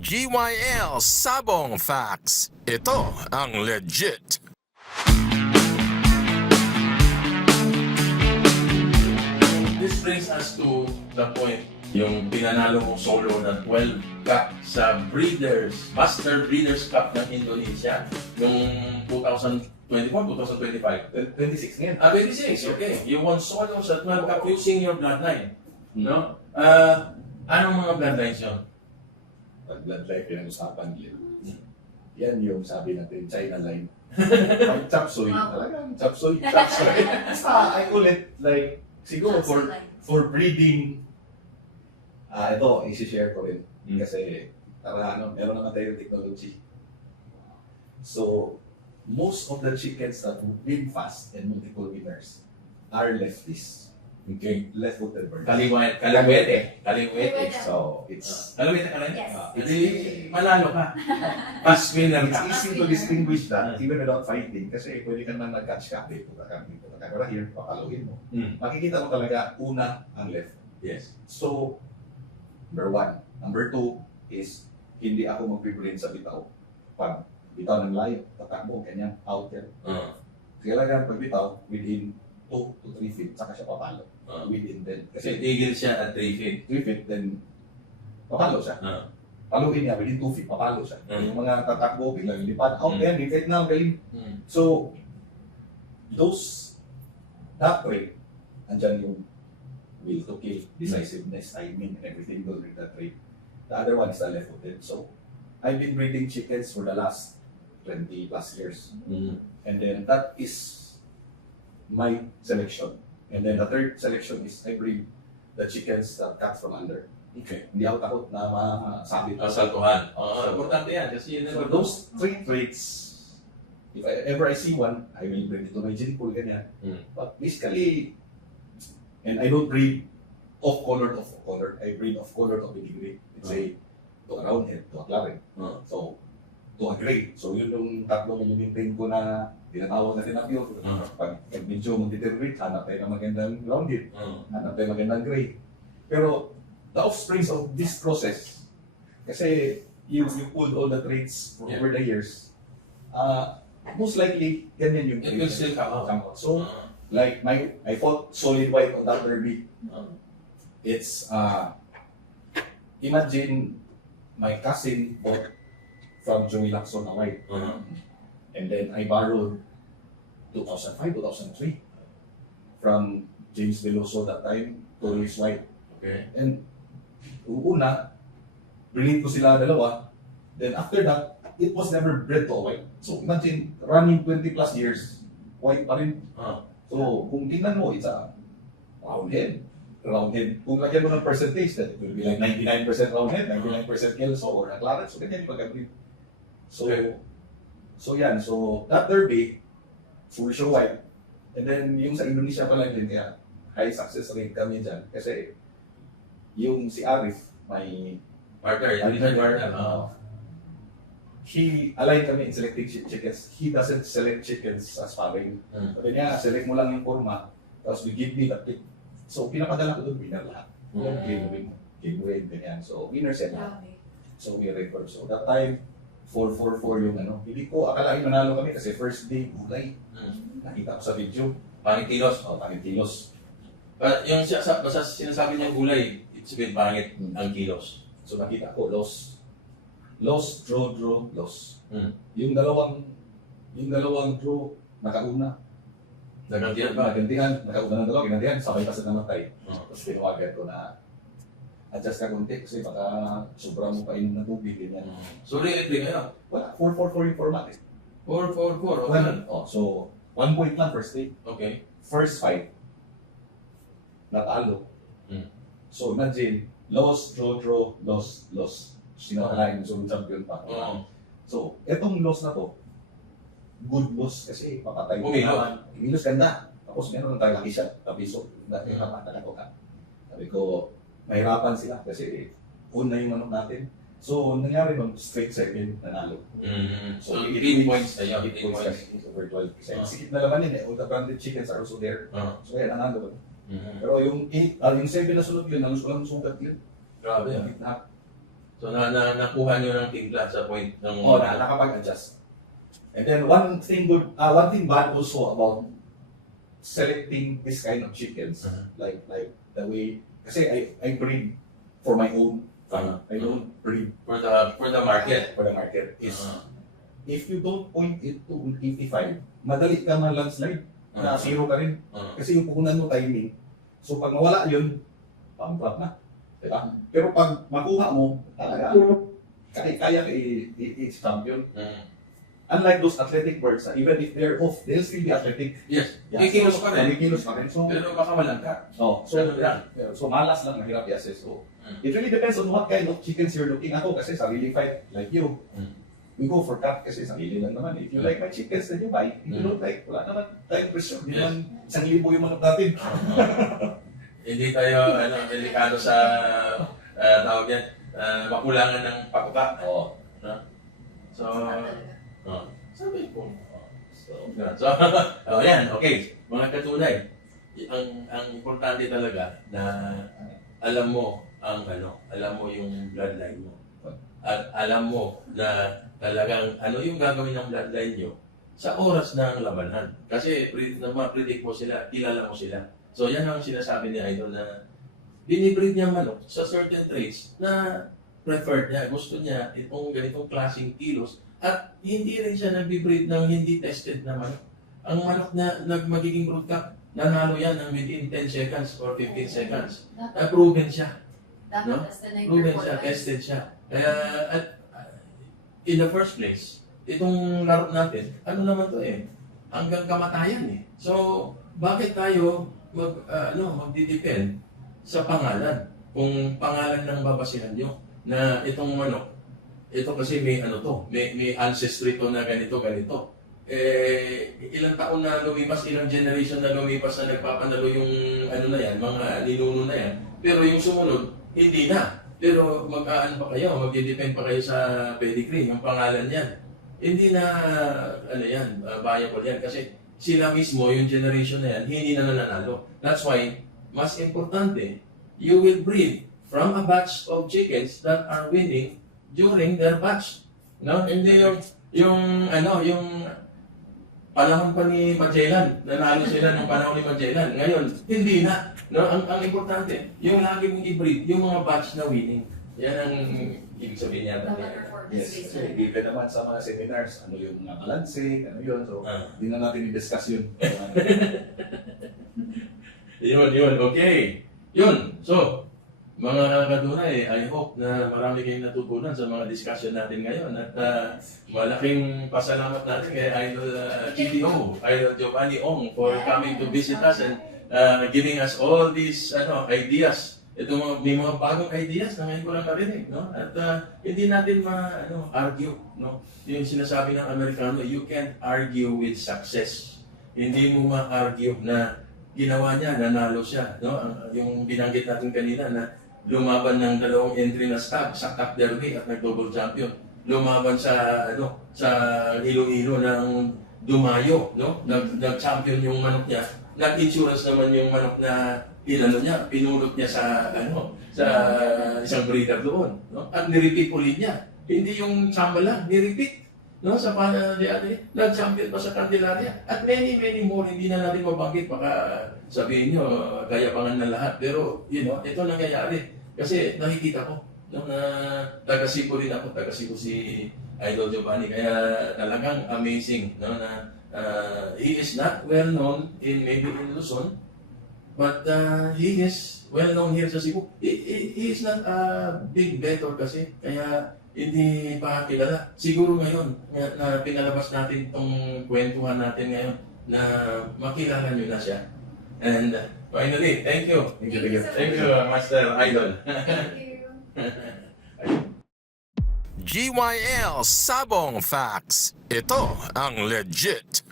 GYL Sabong Facts. Ito ang legit. This brings us to the point, yung pinanalo mong solo ng 12 Cup sa Master Breeders Cup ng Indonesia noong 2024, 2025. 26 ngayon. 26, okay. You won solo sa 12 Cup using your bloodline. No? Anong mga bloodlines yun? Pag bloodline pinag-usapan nila. Yan yung sabi natin, China line. Chop suey. Talagang chop suey. I call it like, siguro for breeding. Ito, isi-share ko rin. Kasi, meron naman tayong technology. So, most of the chickens that win fast and multiple winners are lefties. Okay. Left-footed birds. Kaliwete. So, it's Kaliwete ka rin? Yes. Hindi, manalo ka. Fast winner it's ka. easy to distinguish that even without fighting. Kasi pwede ka naman mag-catch ka. Dito ka here, papaluin mo. Makikita mo talaga, una, ang left. Yes. So, number one. Number two is, hindi ako magpiprint sa bitaw. Pag bitaw ng layo, tatakbo, ganyan, out yan. Kailangan pag bitaw, within 2 to 3 feet, saka siya papalo. Within 10. Kasi Kasi tigil siya at 3 feet. 3 feet, then papalo siya. Paluin niya, within 2 feet, papalo siya. Yung mga tatakbo, biglang lipad, out yan, kahit na, galing. So, that trait, andyan yung will to kill, decisiveness, timing, and everything will with that trait. The other one is the left-footed. So, I've been breeding chickens for the last 20 plus years. And then that is my selection. And then the third selection is I breed the chickens that cut from under. Okay. Hindi ako takot na masabit. Asaltuhan. Importante yan kasi yun So those three traits, if ever I see one, I will bring it to my gene pool, ganyan. But basically, and I don't breed off-colored. I breed off-colored of pedigree. It's to a roundhead, to a claret. So, to a gray. So yun yung tatlong maintain ko na tinatawag natin na pure. Pag medyo mag-deteriorate, hanap tayo ng magandang roundhead. Hanap tayo ng magandang gray. Pero, the offsprings of this process, kasi you pulled all the traits over the years, most likely, ganyan yung It will still come out. So, like I fought solid white on that derby. It's, imagine my cousin bought from Joey Lacson na white. And then I borrowed 2005, 2003 from James Veloso that time to raise white. Okay. And una, bringin ko sila dalawa. Then after that, it was never bred to a white. So imagine, running 20 plus years, white pa rin. So kung tingnan mo, it's a roundhead. Kung lagyan mo ng percentage, that it will be like 99% roundhead, 99% kelso or a claret. So ganyan yung pag-breed. So yan. So that derby, full show white. And then yung sa Indonesia pa lang din, kaya high success rate kami dyan. Kasi yung si Arif, may Partner, he aligned kami in selecting chickens. He doesn't select chickens as sparring. Sabi niya, select mo lang yung forma, tapos we give me the pick. So, pinapadala ko doon, winner lahat. Game win, ganyan. So, winner siya lahat. So, we record. So, that time, 4-4-4 yung ano. Hindi ko akalain manalo kami kasi first day, gulay. Nakita ko sa video. Pangitilos. Pangit kilos. Yung basta sinasabi niyang gulay, it's been pangit ang kilos. So, nakita ko, loss, draw, loss. Yung dalawang draw, nakauna. Nagantihan, nakauna ng dalawa, ginantihan, sabay pa sa namatay. Tapos tinawagan ko na adjust ka konti kasi baka sobrang mo pa inom ng tubig, ganyan. So, re-entry kayo? Wala, 4-4-4 yung format eh. 4-4-4, okay. So, 1 point lang first day. Okay. First fight, natalo. So, imagine, loss, draw, loss. Sinakalain, so champion pa. So, etong loss na to, good loss kasi papatay ko naman. Umilos ganda. Tapos meron tayo laki shot, tapiso. Dati napatala ko ka. Sabi ko, mahirapan sila kasi una yung manok natin. So, nangyari nun, straight second, nanalo. So, 18 points tayo. 8 points over 12%. Sikip na laman yun eh. All the branded chickens are also there. So, kaya nanalo. Pero yung 7 na sunod yun, nalos ko lang sugat yun. Grabe. Lahat. So, nakuha nyo ng timpla sa point ng... Oh, nakapag-adjust. And then one thing bad also about selecting this kind of chickens, like the way, kasi I breed for my own. I don't breed For the market. for the market. Is if you don't point it to 85, madali ka ma-landslide. Na zero ka rin. Kasi yung puhunan mo timing. So pag mawala yun, pang-flop na. Diba? Pero pag makuha mo, talaga, kaya ka i-champion. Unlike those athletic birds, even if they're off, they'll still be athletic. Yes. Yeah, Kikilos pa rin. Kikilos pa rin. So, Pero baka malangka. so malas lang, mahirap i-assess. So, it really depends on what kind of chickens you're looking at. Ako kasi sarili fight, like you, we go for cut kasi sarili lang naman. If you like my chickens, then you buy. If you don't like, wala naman tayong pressure. Hindi naman 1,000 yung manok natin. Hindi tayo delikado sa tawag yan, makulangan ng pagkuka. Oo. So, sabi ko. So, yan, okay. Mga katunay, ang importante talaga na alam mo alam mo yung bloodline mo. At alam mo na talagang ano yung gagawin ng bloodline nyo sa oras ng labanan. Kasi ma-predict mo sila, kilala mo sila. So yan ang sinasabi ni Idol na binibreed niya manok sa certain traits na preferred niya. Gusto niya itong ganitong klaseng kilos at hindi rin siya nag-breed ng hindi tested na manok. Ang manok na magiging brood cup, nanalo yan ng within 10 seconds or 15 seconds. Proven siya. No? Proven siya, tested siya. Kaya, in the first place, itong laro natin, ano naman to hanggang kamatayan So, bakit tayo magdidepend sa pangalan? Kung pangalan ng babasihan nyo, na itong manok, ito kasi may may ancestry to na ganito. Ilang taon na lumipas, ilang generation na lumipas na nagpapanalo yung mga ninuno na yan. Pero yung sumunod, hindi na. Pero magdi-depend pa kayo sa pedigree, yung pangalan niyan. Hindi na, viable yan. Kasi sila mismo, yung generation na yan, hindi na nananalo. That's why, mas importante, you will breed from a batch of chickens that are winning during their batch. No? Hindi yung panahon pa ni Magellan, nanalo sila ng panahon ni Magellan. Ngayon, hindi na. No, ang importante, yung lagi mong i-breed, yung mga batch na winning. Yan ang ibig sabihin niya. Yes, kasi given naman sa mga seminars, ano yung mga balanse, ano yun. So, hindi na natin i-discuss yun. Yun, okay. Yun, so, mga kadunay, I hope na marami kayong natutunan sa mga discussion natin ngayon at malaking pasalamat natin kay Idol GDO, Idol Giovanni Ong for coming to visit us and giving us all these ideas. May mga bagong ideas na ngayon ko lang narinig, no? At hindi natin argue, no? Yung sinasabi ng Amerikano, you can't argue with success. Hindi mo ma-argue na ginawa niya, nanalo siya, no? Yung binanggit natin kanina na lumaban ng 2 entry na stab sa Cup Derby at nag-double champion. Lumaban sa Iloilo ng Dumayo, no? Nag-champion yung manok niya. Nag-insurance naman yung manok na pinulot niya sa isang breeder doon, no? At ni-repeat ulit niya. Hindi yung samba lang, ni-repeat, no? Sa nag-champion pa sa Candelaria. At many more, hindi na natin mabanggit, baka sabihin nyo, kayabangan na lahat. Pero, ito nangyayari. Kasi nakikita ko, no, na taga-Cebu rin ako, taga-Cebu si Idol Giovanni. Kaya talagang amazing, no, na he is not well known maybe in Luzon, but he is well known here sa Cebu. He is not a big bettor kasi, kaya hindi pa kilala. Siguro ngayon, na pinalabas natin itong kwentuhan natin ngayon, na makilala nyo na siya. And finally, thank you. Thank you, Master Idol. GYL Sabong Facts. Ito ang legit.